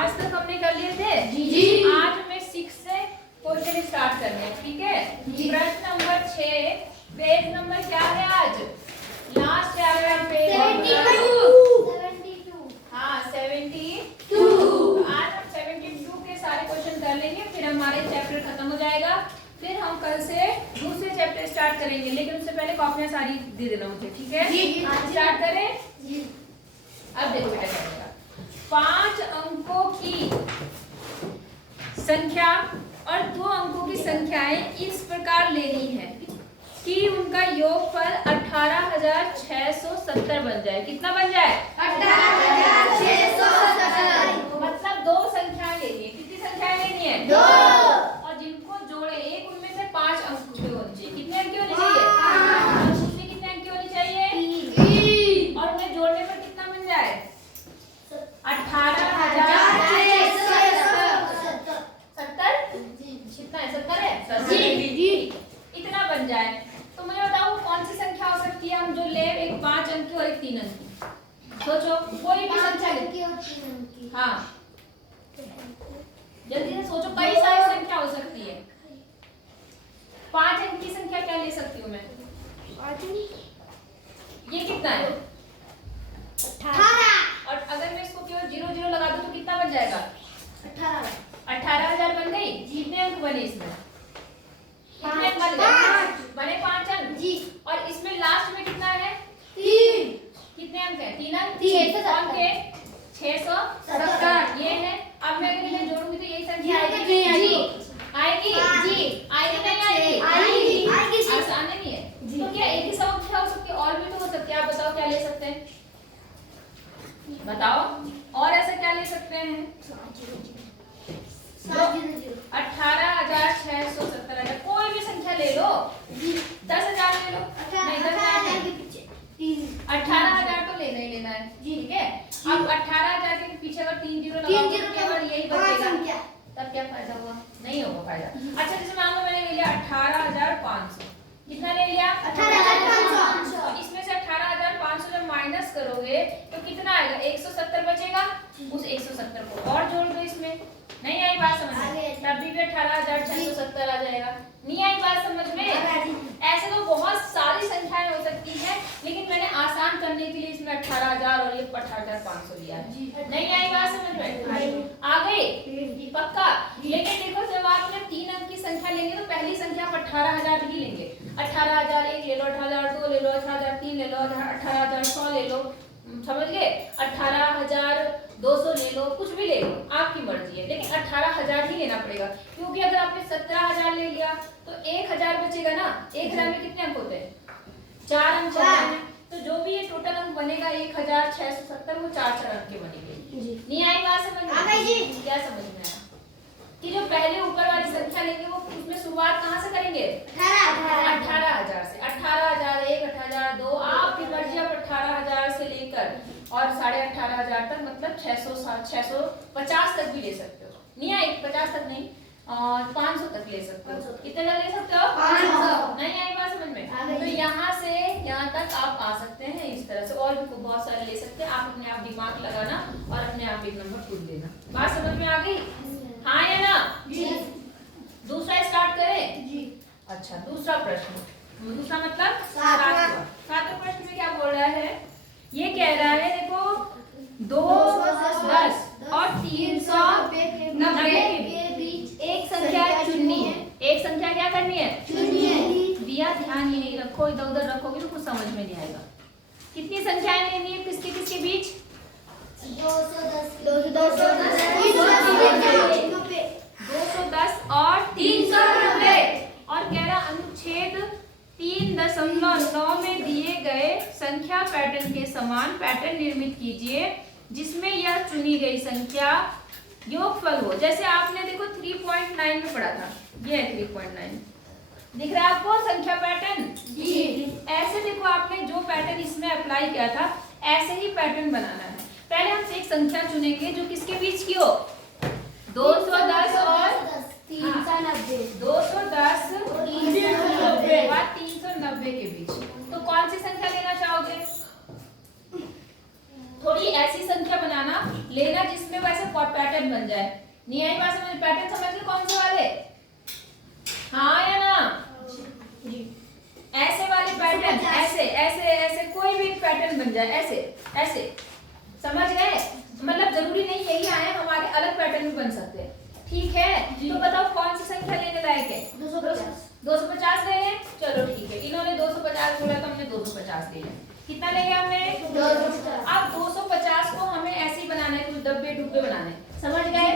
5 तक हमने कर लिए थे जी। आज हमें 6 से क्वेश्चन स्टार्ट करने हैं, ठीक है। प्रश्न नंबर 6 पेज नंबर क्या है आज लास्ट चैप्टर पे 72 हाँ 72 आज हम 72 के सारे क्वेश्चन कर लेंगे, फिर हमारे चैप्टर खत्म हो जाएगा। फिर हम कल से दूसरे चैप्टर स्टार्ट करेंगे, लेकिन उससे पहले कॉपियां सारी दे देना मुझे, ठीक है। स्टार्ट करें। अब देखो बेटा क्या होगा, 5 अंकों की संख्या और 2 अंकों की संख्याएं इस प्रकार लेनी है कि उनका योगफल 18,670 बन जाए। कितना बन जाए? 18,670। मतलब 2 संख्याएं लेनी है। कितनी संख्याएं लेनी है? 2। और जिनको जोड़े एक उनमें से 5 अंक के होने चाहिए। कितने अंक की होनी चाहिए? 5। और दूसरी कितने अंक की होनी चाहिए? 3। और उन्हें जोड़ने पर कितना बन जाए? 18,670। 70 कितना है? 70 है? जी। इतना बन जाए तो मुझे बताओ कौन सी संख्या हो सकती है हम जो ले, एक 5 अंक की और एक 3 अंक की। सोचो कोई भी संख्या ले। हाँ जल्दी से सोचो, कई सारी संख्या हो सकती है। 5 अंक की संख्या क्या ले सकती हूँ मैं? ये कितना है? 18। और अगर मैं इसको केवल 0 0 लगा दूं तो कितना बन जाएगा? 18,000 बन गई। कितने अंक बने इसमें? कितने अंक बन गए? बने 5 अंक। जी। और इसमें लास्ट में कितना है? 3। कितने अंक है? 3 अंक। 670 कौन के? 670 ये है। अब मैं अगर इन्हें जोड़ूंगी तो यही संख्या आएगी नहीं आएगी? आएगी जी। आएगी नहीं आएगी? आएगी जी। आसान नहीं है तो क्या एक ही संख्या हो सकती है? और भी तो हो सकती है। आप बताओ क्या ले सकते हैं? बताओ और ऐसा क्या ले सकते हैं? 18,670 कोई भी संख्या ले लो। 10,000 ले लो। नहीं 10,000 नहीं, 18,000 तो लेना ही लेना है, ठीक है। अब 18,000 के पीछे अगर 3 0 लगाओ तो केवल यही बचेगा, तब क्या फायदा हुआ? नहीं होगा फायदा। अच्छा जैसे मान लो मैंने ले लिया 18,500। कितना ले लिया? 18,500। और इसमें से 18,500 जब माइनस करोगे तो कितना आएगा? 170 बचेगा। उस 170 को और जोड़ दो इसमें। नहीं आई बात समझ में? तब भी 18,670 आ जाएगा। नहीं आई बात समझ में? ऐसे तो बहुत सारी संख्याएं हो सकती हैं, लेकिन मैंने आसान करने के लिए इसमें 18,000 और ये 18,500 लिया है। नहीं आई बात समझ में? आ गई पक्का। लेकिन देखो जब आपने 3 अंक की संख्या लेंगे तो पहली संख्या आप 18,000 ही लेंगे। 18,001 ले लो, 18,002 ले लो, 18,003 ले लो, 18,100 ले लो, समझ गए? 18,200 ले लो, कुछ भी ले लो, आपकी मर्जी है, लेकिन 18,000 ही लेना पड़ेगा। क्योंकि अगर आपने 17,000 ले लिया तो 1,000 बचेगा ना। 1,000 में कितने अंक होते हैं? 4 अंक होते हैं। तो जो भी ये टोटल अंक बनेगा 1,670 वो 4 अंक के बनेंगे। नहीं आई बात समझ में? क्या समझ में आया? कि जो पहले ऊपर वाली संख्या लेंगे वो उसमें शुरुआत कहाँ से करेंगे? 18,000 से। 18,001 18,002 आपकी मर्जी। आप 18,000 से लेकर और 18,500 तक, मतलब 650 तक भी ले सकते हो। नहीं आई 50 तक नहीं, और 500 तक ले सकते हो। कितने तक ले सकते हो? 500। नहीं आई बात समझ में? तो यहाँ से यहाँ तक आप आ सकते हैं इस तरह से, और भी बहुत सारे ले सकते हैं। आप अपने आप दिमाग लगाना और अपने आप एक नंबर खुद देना। बात समझ में आ गई? हाँ या ना? दूसरा स्टार्ट करें? अच्छा दूसरा प्रश्न, दूसरा मतलब सातवां प्रश्न में क्या बोल रहा है? ये कह रहा है देखो 210 और 390 के बीच एक संख्या चुननी है। एक संख्या क्या करनी है? चुननी है। दिया ध्यान ही नहीं रखो, इधर उधर रखोगे तो कुछ समझ में नहीं आएगा। कितनी संख्याएं लेनी है किसके किसके बीच? 210 और 390। और कह रहा अनुच्छेद 3.9 में दिए गए संख्या पैटर्न के समान पैटर्न निर्मित कीजिए जिसमें यह चुनी गई संख्या योगफल हो। जैसे आपने देखो 3.9 में पढ़ा था, ये है 3.9 दिख रहा है आपको संख्या पैटर्न? ऐसे देखो आपने जो पैटर्न इसमें अप्लाई किया था ऐसे ही पैटर्न बनाना है। पहले हम एक संख्या चुनेंगे जो किसके बीच की हो? 210 और 390। 210 और 390 के बीच। तो कौन सी संख्या लेना चाहोगे? थोड़ी ऐसी संख्या बनाना लेना जिसमें वैसे पैटर्न बन जाए। नहीं आई बात समझ? पैटर्न समझ लो कौन से वाले? हाँ या ना? ऐसे वाले पैटर्न, ऐसे ऐसे ऐसे कोई भी पैटर्न बन जाए, ऐसे ऐसे, समझ गए? मतलब जरूरी नहीं यही आए, हमारे अलग पैटर्न भी बन सकते हैं। ठीक है, तो बताओ कौन सी संख्या लेने लायक है? 250 ले लें? चलो ठीक है, इन्होंने 250 बोला तो हमने 250 ले लिया। कितना ले लिया हमने? 250। अब 250 को हमें ऐसे ही बनाना है, कुछ डब्बे डुब्बे बनाने, समझ गए?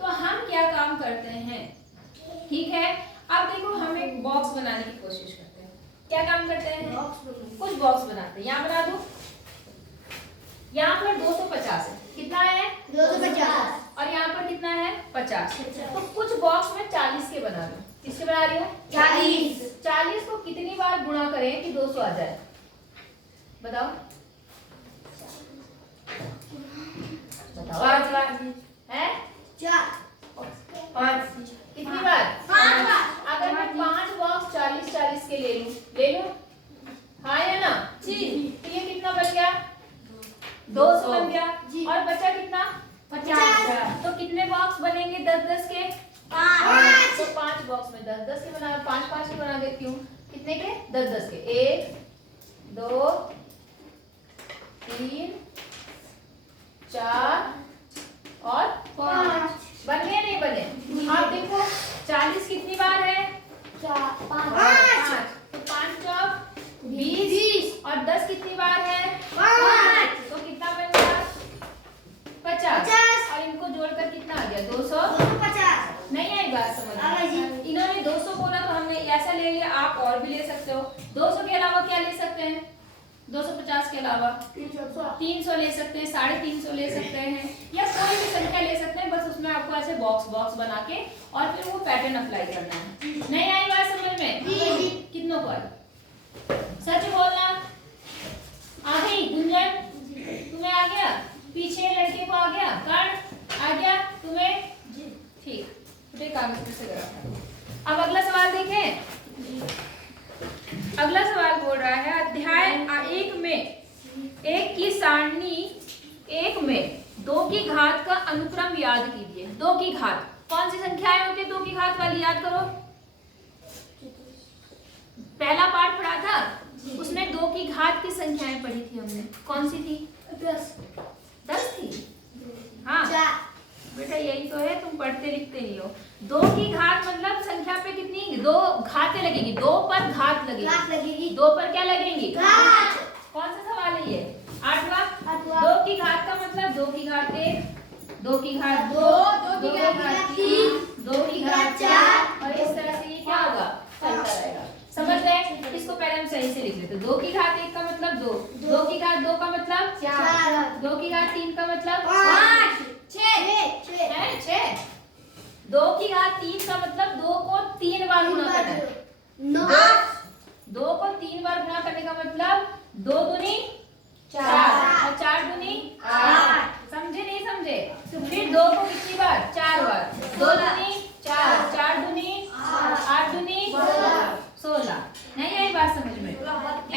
तो हम क्या काम करते हैं, ठीक है, अब देखो हम एक बॉक्स बनाने की कोशिश करते हैं। क्या काम करते हैं? कुछ बॉक्स बनाते हैं। यहाँ बना दो, यहाँ पर 250 है, कितना है? 250। और यहाँ पर कितना है? 50। तो कुछ बॉक्स में 40 के बना दो। किसके बना रही हो? 40। 40 को कितनी बार गुणा करें कि 200 आ जाए? बताओ बताओ। 5 बार है? 5 कितनी बार? 5 बार। अगर मैं 5 बॉक्स 40 के ले लूं? हाँ या ना? जी। तो ये कितना बन गया? 200 बन गया। जी। और बचा कितना? 50। तो कितने बॉक्स बनेंगे 10-10 के? 5। तो 5 बॉक्स में 10-10 के बना, 5-5 के बना देती हूँ। कितने के? 10-10 के। 1 2 3 4 और 5। बन गए नहीं बने? आप देखो 40 कितनी बार है? 5। तो 5 चौक 20 और 10 कितनी बार है? 5। तो कितना बन गया? 50। और इनको जोड़कर कितना आ गया? 200। 250। नहीं आई बात समझ? आ गई जी। इन्होंने 200 बोला तो हमने ऐसा ले लिया, आप और भी ले सकते हो। 200 के अलावा क्या ले सकते हैं? 250 के अलावा 300 ले सकते हैं, 350 ले सकते हैं, या कोई भी संख्या ले सकते हैं। बस उसमें आपको ऐसे बॉक्स बना के और फिर वो पैटर्न अप्लाई करना है। नहीं आई बात समझ में? जी। कितनों को आई? सच बोलना। आ गई गुंजन? तुम्हें आ गया? पीछे लड़के को आ गया? कर्ण आ गया तुम्हें? ठीक, कागज से करा। अब अगला सवाल देखें। अगला सवाल बोल रहा है अध्याय 1 में 1 की सारणी 1 में 2 की घात का अनुक्रम याद कीजिए। 2 की घात कौन सी संख्याएं होती है? 2 की घात वाली याद करो। पहला पाठ पढ़ा था, उसमें 2 की घात की संख्याएं पढ़ी थी हमने। कौन सी थी? 10 थी। हाँ बेटा यही तो है, तुम पढ़ते लिखते नहीं हो। 2 की घात मतलब संख्या पे कितनी? 2 घातें लगेगी, 2 पर घात लगेगी। 2 पर क्या लगेंगी? घात। कौन सा सवाल है ये? 8वां। 2 की घात का मतलब 2 की घात 1, 2 की घात 2, 2 की घात 3, 2 की घात 4 और इस तरह से ये क्या होगा? चलता रहेगा। समझ गए? इसको पहले हम सही से लिख लेते हैं। 2 की घात 1 का मतलब 2, 2 की घात 2 का मतलब 4, 2 की घात 3 का मतलब 5, 6। 2 की घात 3 का मतलब 2 को 3 बार गुणा करना है। 2 को 3 बार गुणा करने का मतलब 2 दूनी 4 और 4 दूनी 8। समझे नहीं समझे? फिर 2 को कितनी बार? 4 बार। 2 दूनी 4, 4 दूनी 8 दूनी 16। नहीं आई बात समझ में?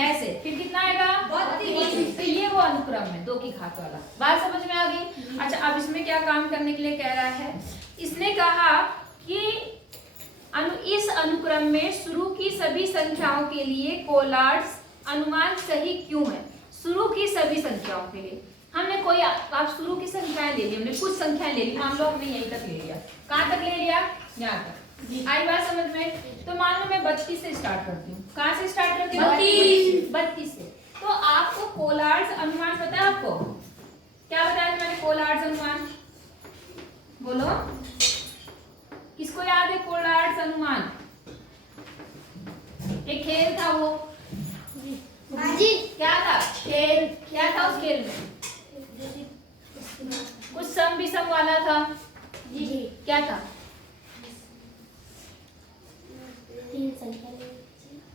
ऐसे फिर कितना आएगा? 32। तो ये वो अनुक्रम है 2 की घात वाला। बात समझ में आ गई? अच्छा, अब इसमें क्या काम करने के लिए कह रहा है? इसने कहा कि इस अनुक्रम में शुरू की सभी संख्याओं के लिए कोलार्ड्स अनुमान सही क्यों है? शुरू की सभी संख्याओं के लिए हमने कोई आप शुरू की संख्याएं ले ली, हमने कुछ संख्याएं ले ली, मान लो हमने यहीं तक ले लिया। कहाँ तक ले लिया? यहाँ तक। आई बात समझ में? तो मान लो मैं 32 से स्टार्ट करती हूँ। कहाँ से स्टार्ट करती हूँ? 32 से। तो आपको कोलार्ड्स अनुमान पता है? आपको क्या बताया मैंने? कोलार्ड्स अनुमान बोलो, किसको याद है? कोलार्ड्स अनुमान एक खेल था वो। क्या था? खेल। क्या था उस खेल में? कुछ सम विषम वाला था। क्या था?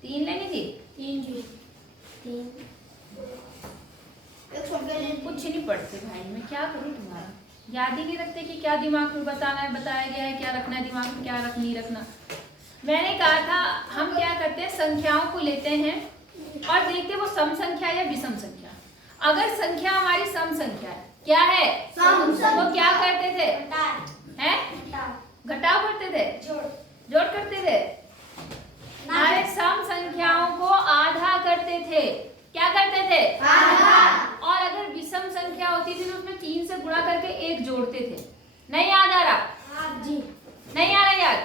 3 लेनी थी। कुछ नहीं पढ़ते भाई, मैं क्या करूँ? तुम्हारा याद ही नहीं रखते कि क्या दिमाग में बताना है, बताया गया है, क्या रखना है दिमाग में, क्या नहीं रखना। मैंने कहा था हम क्या करते हैं, संख्याओं को लेते हैं और देखते हैं वो सम संख्या या विषम संख्या। अगर संख्या हमारी सम संख्या है, क्या है? तो क्या करते थे? हैं? घटाव करते थे, जोड़ करते थे, अरे सम संख्याओं को आधा करते थे। क्या करते थे? आधा। और अगर विषम संख्या होती थी तो उसमें 3 से गुणा करके 1 जोड़ते थे। नहीं याद आ रहा? नहीं आ रहा याद?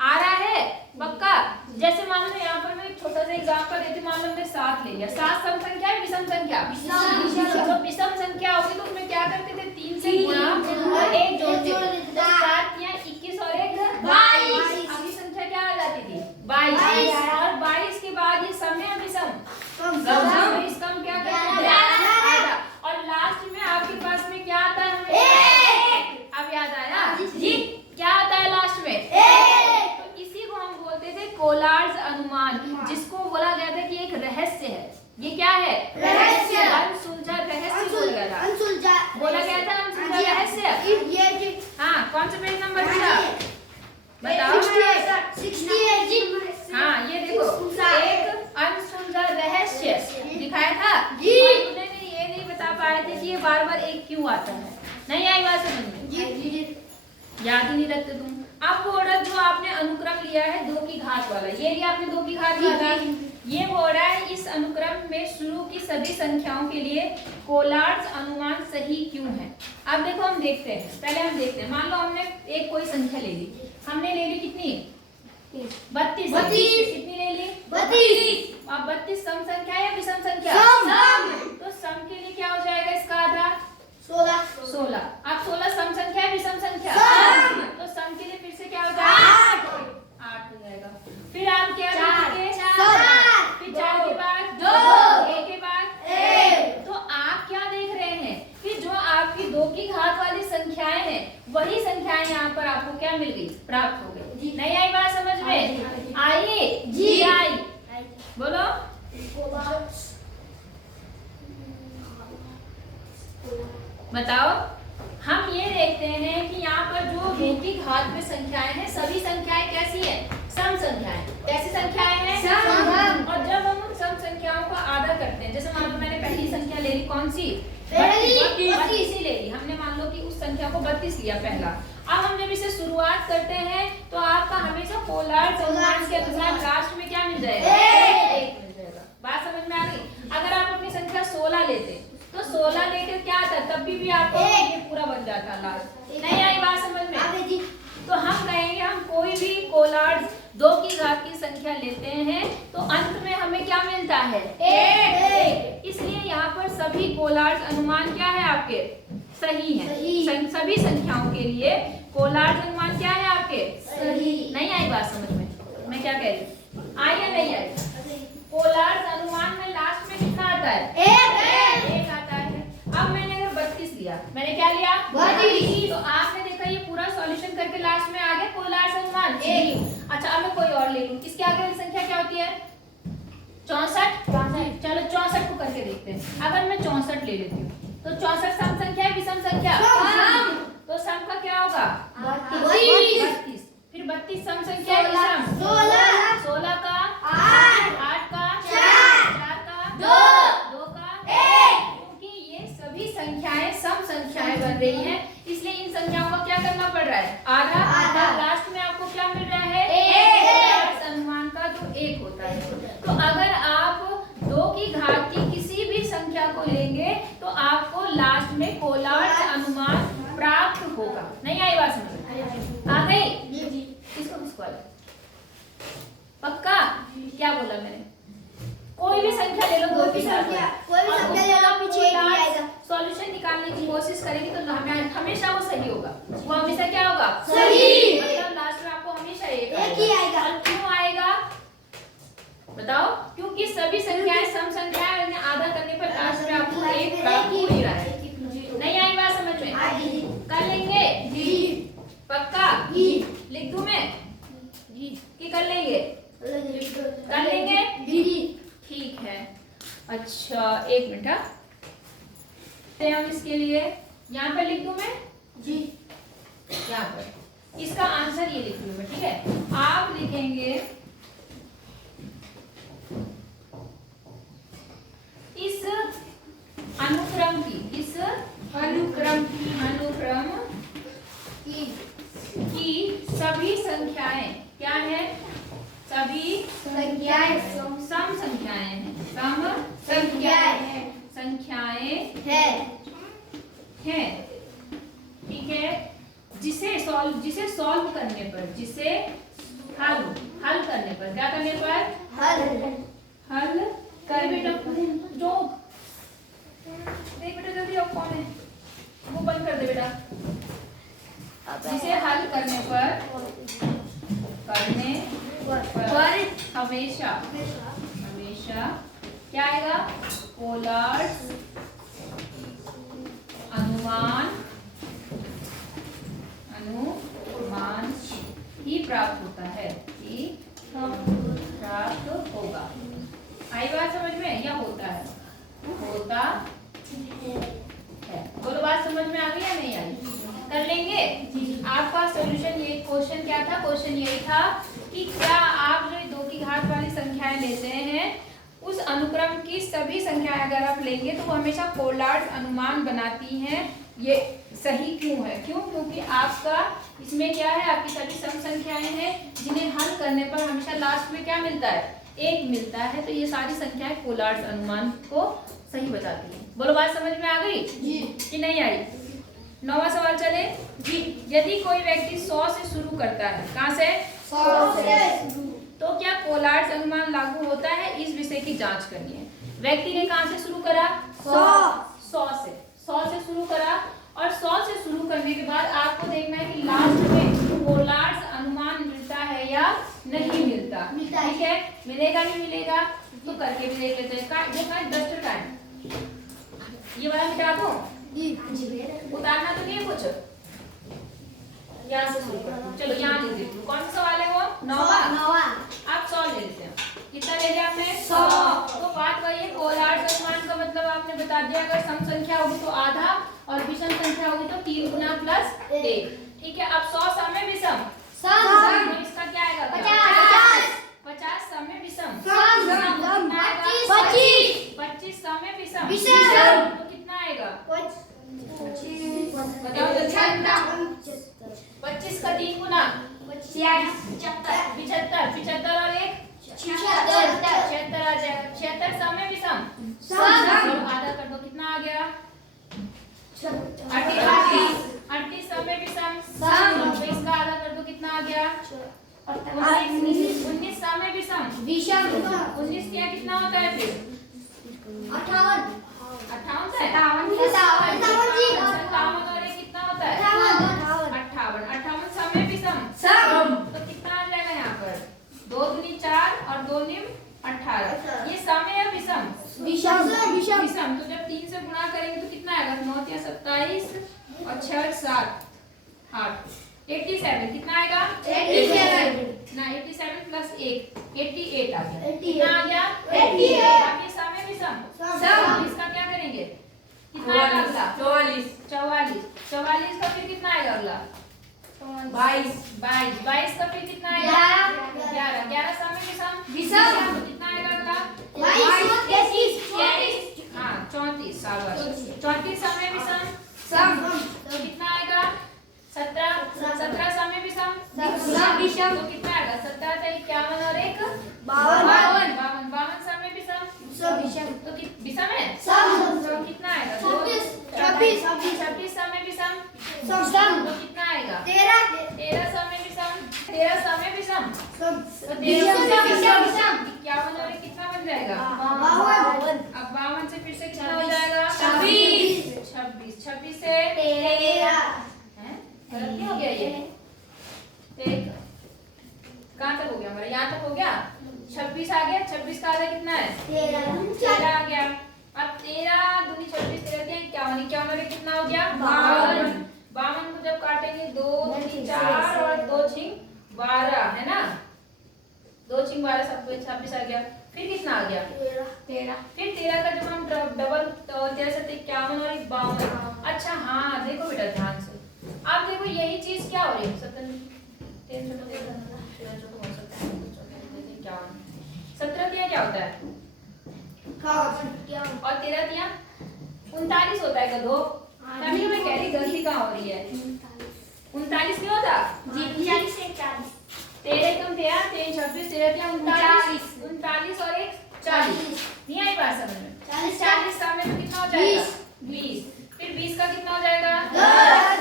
आ रहा है पक्का? जैसे मान लो यहाँ पर मैं एक छोटा सा एग्जांपल देती हूँ। मान लो हमने 7 ले लिया। 7 सम संख्या है विषम संख्या? तो विषम संख्या होगी तो उसमें क्या करते थे? 3 से गुणा और 1 जोड़ते थे। तो 7 या 21 और 1 22। अगली संख्या क्या आ जाती थी? 22। और 22 के बाद ये सम है विषम? इसका हम क्या करते थे? आधा। और लास्ट में आपके पास में क्या आता है? अब याद आया? क्या आता है लास्ट में? तो इसी को हम बोलते थे कोलार्ड्स अनुमान, जिसको बोला गया था कि एक रहस्य है। ये क्या है? रहस्य। अनसुलझा रहस्य बोला गया था। बोला गया था अनसुलझा रहस्य। हाँ, कौन सा पेज नंबर था? बताओ। हाँ, ये देखो, एक अनसुलझा रहस्य दिखाया था। और उन्होंने ये नहीं बता पाए थे कि ये बार-बार एक क्यों आता है। नहीं आई बात समझ में? याद ही नहीं रखते तुम। अब बोर्ड जो आपने अनुक्रम लिया है 2 की घात वाला, ये लिया आपने 2 की घात वाला। ये बोर्ड है इस अनुक्रम में शुरू की सभी संख्याओं के लिए कोलार्ड्स अनुमान सही क्यों है। अब देखो हम देखते हैं, पहले हम देखते हैं। मान लो हमने एक कोई संख्या ले ली, हमने ले ली कितनी? 32। कितनी ले ली? 32। अब 32 सम संख्या या विषम संख्या? तो सम के लिए क्या हो जाएगा इसका आधा? 16। अब 16 सम संख्या है विषम संख्या? तो सम के लिए फिर से क्या हो जाएगा? 8 हो जाएगा। फिर आप क्या लिखेंगे? फिर 4 के बाद 2, 1 के बाद 1। तो आप क्या देख रहे हैं कि जो आपकी 2 की घात वाली संख्याएं हैं वही संख्याएं यहाँ पर आपको क्या मिल गई? प्राप्त हो गई। नहीं आई बात समझ में? आई जी आई। बोलो। बताओ। हम ये देखते हैं कि यहाँ पर जो 2 की घात में संख्याएं हैं सभी संख्याएं कैसी हैं? सम संख्याएं। कैसी संख्याएं हैं? सम। और जब हम उन सम संख्याओं का आधा करते हैं, जैसे मान लो मैंने पहली संख्या ले ली, कौन सी? 32 ले ली हमने। मान लो कि उस संख्या को 32 लिया पहला। अब हम जब इसे शुरुआत करते हैं तो आपका हमेशा कोलार्ड्स अनुमान के अनुसार लास्ट में क्या मिल जाएगा? 1 मिल जाएगा। बात समझ में आ गई? अगर आप अपनी संख्या 16 लेते तो 16 लेकर क्या आता? तब भी आपको ये पूरा बन जाता लास्ट। नहीं आई बात समझ में? तो हम कहेंगे हम कोई भी कोलार्ड्स 2 की घात की संख्या लेते हैं तो अंत में हमें क्या मिलता है? 1। इसलिए यहाँ पर सभी कोलार्ड्स अनुमान क्या है आपके? सही है। सभी संख्याओं के लिए कोलार्ड्स अनुमान क्या है आपके? सही। नहीं आई बात समझ में? मैं क्या कह रही हूँ? आई या नहीं आई? कोलार्ड्स अनुमान में लास्ट में कितना आता है? 1 आता है। अब मैंने अगर 32 लिया, मैंने क्या लिया? 32। तो आपने देखा ये पूरा सॉल्यूशन करके लास्ट में आ गया कोलार्ड्स अनुमान 1। अच्छा, अब मैं कोई और ले लूं। इसके आगे वाली संख्या क्या होती है? 64। चलो 64 को करके देखते हैं। अगर मैं 64 ले लेती हूँ तो 64 सम संख्या है विषम संख्या? तो सम का क्या होगा? 32। फिर 32 सम संख्या है विषम? 16 का 8 का 4 का 2 का 1। क्योंकि ये सभी संख्याएं सम संख्याएं बन रही हैं, इसलिए इन संख्याओं का क्या करना पड़ रहा है? आधा। लास्ट में आपको क्या मिल रहा है? 1। अनुमान का जो 1 होता है। तो अगर आप 2 की घात की किसी भी संख्या को लेंगे तो आपको लास्ट में कोलार्ड्स अनुमान प्राप्त होगा। नहीं आई बात समझ में? आ गई? किसको पक्का? क्या बोला मैंने? कोई भी संख्या ले लो 2 की संख्या, सॉल्यूशन निकालने की कोशिश करेंगे तो हमेशा वो सही होगा। वो हमेशा क्या होगा? सही। मतलब लास्ट में आपको हमेशा 1 ही आएगा। और क्यों आएगा बताओ? क्योंकि सभी संख्याएं सम संख्याएं हैं, आधा करने पर लास्ट में आपको 1 प्राप्त हो ही रहा है। नहीं आई बात समझ में? कर लेंगे? पक्का? लिख दूं मैं? कि कर लेंगे? कर लेंगे? ठीक है। अच्छा, 1 मिनट। हम इसके लिए यहाँ पर लिख दूं मैं? यहाँ पर इसका आंसर ये लिख दूं मैं, ठीक है? आप लिखेंगे इस अनुक्रम सभी संख्याएं सम संख्याएं हैं। सम संख्याएं हैं संख्याएं है हैं। ठीक है। जिसे सॉल्व करने पर, जिसे हल करने पर, क्या करने पर? हल कर बेटा जो देख बेटा जल्दी, अब कौन है वो बंद कर दे बेटा। जिसे हल करने पर हमेशा क्या आएगा? पोलार्ड्स अनुमान ही प्राप्त होता है, ही प्राप्त होगा। आई बात समझ में? या होता है? होता है। बोलो बात समझ में आ गई या नहीं आई? कर लेंगे। आपका सॉल्यूशन, ये क्वेश्चन क्या था? क्वेश्चन यही था कि क्या आप जो 2 की घात वाली संख्याएं लेते हैं, उस अनुक्रम की सभी संख्याएं अगर आप लेंगे तो वो हमेशा पोलार्ड अनुमान बनाती हैं। ये सही क्यों है? क्यों? क्योंकि आपका इसमें क्या है? आपकी सभी सम संख्याएं हैं जिन्हें हल करने पर हमेशा लास्ट में क्या मिलता है? 1 मिलता है। तो ये सारी संख्याएं पोलार्ड अनुमान को सही बताती हैं। बोलो बात समझ में आ गई कि नहीं आई? 9वां सवाल चले जी। यदि कोई व्यक्ति 100 से शुरू करता है, कहाँ से? 100 से, तो क्या पोलार्ड अनुमान लागू होता है? इस विषय की जांच करनी है। व्यक्ति ने कहाँ से शुरू करा? 100 से शुरू करा, और 100 से शुरू करने के बाद आपको देखना है कि लास्ट में पोलार्ड अनुमान मिलता है या नहीं मिलता। ठीक है, मिलेगा नहीं मिलेगा तो करके भी देख लेते हैं। डस्टर का है, ये वाला मिटा दो, उतारना तो नहीं है कुछ। यहाँ से शुरू करो। चलो यहाँ ले लेते हैं। कौन सा सवाल है वो? 9वां। आप 100 ले लेते हैं। कितना ले लिया आपने? 100। तो बात वही है, पोलार्ड अनुमान का मतलब आपने बता दिया, अगर सम संख्या होगी तो आधा और विषम संख्या होगी तो 3 गुना प्लस 1। ठीक है। अब 100 सम में विषम, तो इसका क्या आएगा? 50 सम में विषम, 25 सम में विषम, तो कितना आएगा? 25 का 3 गुना 75 और 1 76 आ जाएगा। 76 सम में विषम, आधा कर दो, कितना आ गया? 38 सम में विषम, तो इसका आधा कर दो, कितना आ गया? 19 सम में विषम, 19 क्या कितना होता है फिर? 58 से 57 और 1 कितना होता है? 58 सम में विषम, तो कितना आ जाएगा यहाँ पर? 2 दूनी 4 और 2 निम 18। ये सम है या विषम? विषम। तो जब 3 से गुणा करेंगे तो कितना आएगा? 9 या 27 और 6 7 8 87। कितना आएगा? 87 प्लस 1 88 आ गया। कितना आ गया? 88। बाकी सम है विषम, इसका क्या करेंगे? कितना आएगा अगला? 44 का फिर कितना आएगा अगला? 22 का फिर कितना आएगा? 11 सम में विषम, तो कितना आएगा अगला? 34 शाबाश। 34 सम में विषम, तो कितना आएगा? 17 सम में विषम, तो कितना आएगा? 17 से 51 और 1 52 सम में विषम, तो विषम है, तो कितना आएगा? 26 सम में विषम, तो कितना आएगा? 13 सम में विषम, 13 सम में विषम, तो 51 और 1 कितना बन जाएगा? 52। अब 52 से फिर से कितना हो जाएगा? 26 से 13 गलत नहीं हो गया? ये एक कहाँ तक हो गया हमारा? यहाँ तक हो गया। 26 आ गया। 26 का आधा कितना है? 13 आ गया। अब 13 दूनी 26 13 51 51 में कितना हो गया? 52 को जब काटेंगे 2 3 4 और 2 6 12 है ना? 2 6 12 सब 26 आ गया। फिर कितना आ गया? 13। फिर 13 का जब हम डबल 13 से 51 और 52। अच्छा हाँ देखो बेटा ध्यान से, आप देखो यही चीज क्या हो रही है? 17 तिया क्या होता है? और 13 तिया 39 होता है गधो। तभी मैं कह रही गलती कहाँ हो रही है? 39 नहीं होता? 13 कम थे यार, 3 26 13 39 39 और 1 40। नहीं आई बात समझ में? 40 सामने में कितना हो जाएगा? 20। फिर 20 का कितना हो जाएगा?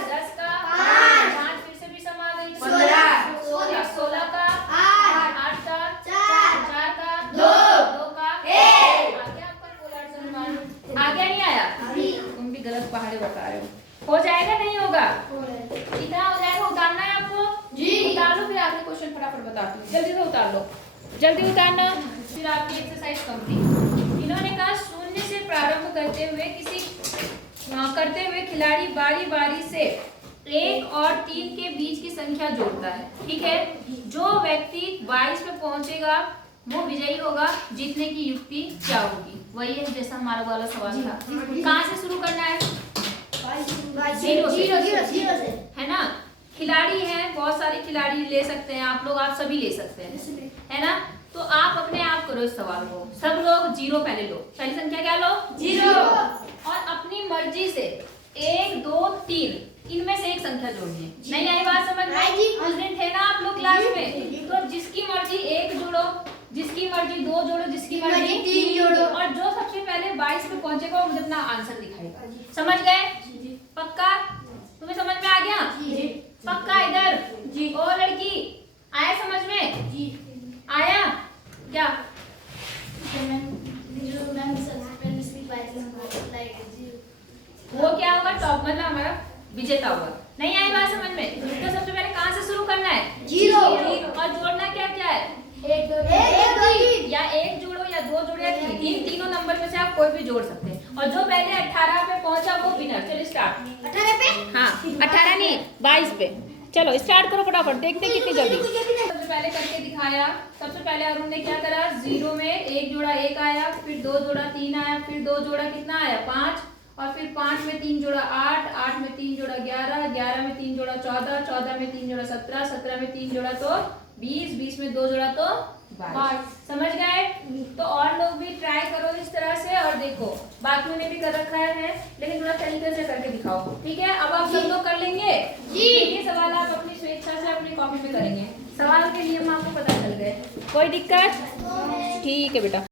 10 का 5 फिर से भी सम आ गई 16 का 8 का 4 का 2 का 1। आ गया आपका पोलर समीकरण? आ गया नहीं आया? तुम भी गलत पहाड़े बता रहे हो जाएगा नहीं होगा? कितना हो जाएगा? उतारना है आपको? उतार लो, फिर आगे क्वेश्चन फटाफट बताती हूँ। जल्दी से उतार लो, जल्दी उतारना। फिर आपकी एक्सरसाइज कंप्लीट। इन्होंने कहा शून्य से प्रारंभ करते हुए खिलाड़ी बारी बारी से 1 और 3 के बीच की संख्या जोड़ता है। ठीक है, जो व्यक्ति 22 पे पहुंचेगा वो विजयी होगा। जीतने की युक्ति क्या होगी? वही है जैसा हमारा वाला सवाल था। कहाँ से शुरू करना है? जीरो से, है ना? खिलाड़ी हैं, बहुत सारे खिलाड़ी ले सकते हैं आप लोग, आप सभी ले सकते हैं, है ना? तो आप अपने आप करो इस सवाल को। सब लोग 0 पहले लो, पहली संख्या क्या लो? 0। और अपनी मर्जी से 1 2 3 इनमें से एक संख्या जोड़नी है। नहीं आई बात समझ में? उस दिन थे ना आप लोग क्लास में, तो जिसकी मर्जी 1 जोड़ो, जिसकी मर्जी 2 जोड़ो, जिसकी मर्जी 3 जोड़ो, और जो सबसे पहले 22 पे पहुंचेगा वो मुझे अपना आंसर दिखाएगा। समझ गए? पक्का? तुम्हें समझ में आ गया? पक्का? इधर ओ लड़की, आया समझ में? आया क्या? वो क्या होगा? टॉप मतलब हमारा विजेता होगा। नहीं आई बात समझ में? तो सबसे पहले कहाँ से शुरू करना है? 0। और जोड़ना क्या क्या है? 1 2 3 या 1 जोड़ो या 2 जोड़ो या 3, इन तीनों नंबर में से आप कोई भी जोड़ सकते हैं। और जो पहले 18 पे पहुंचा वो विनर। चलो स्टार्ट। 18 पे? हाँ 18 नहीं 22 पे। चलो स्टार्ट करो फटाफट, देखते कितनी जल्दी। सबसे पहले करके दिखाया। सबसे पहले अरुण ने क्या करा? 0 में 1 जोड़ा 1 आया, फिर 2 जोड़ा 3 आया, फिर 2 जोड़ा कितना आया? 5, और फिर 5 में 3 जोड़ा 8, 8 में 3 जोड़ा 11, 11 में 3 जोड़ा 14, 14 में 3 जोड़ा 17, 17 में 3 जोड़ा तो 20, 20 में 2 जोड़ा तो 22। समझ गए? तो और लोग भी ट्राई करो इस तरह से और देखो, बाकियों ने भी कर रखा है लेकिन थोड़ा तरीके से करके दिखाओ। ठीक है, अब आप सब लोग कर लेंगे जी। ये सवाल आप अपनी स्वेच्छा से अपनी कॉपी पे करेंगे। सवाल के नियम आपको पता चल गए, कोई दिक्कत? ठीक है बेटा।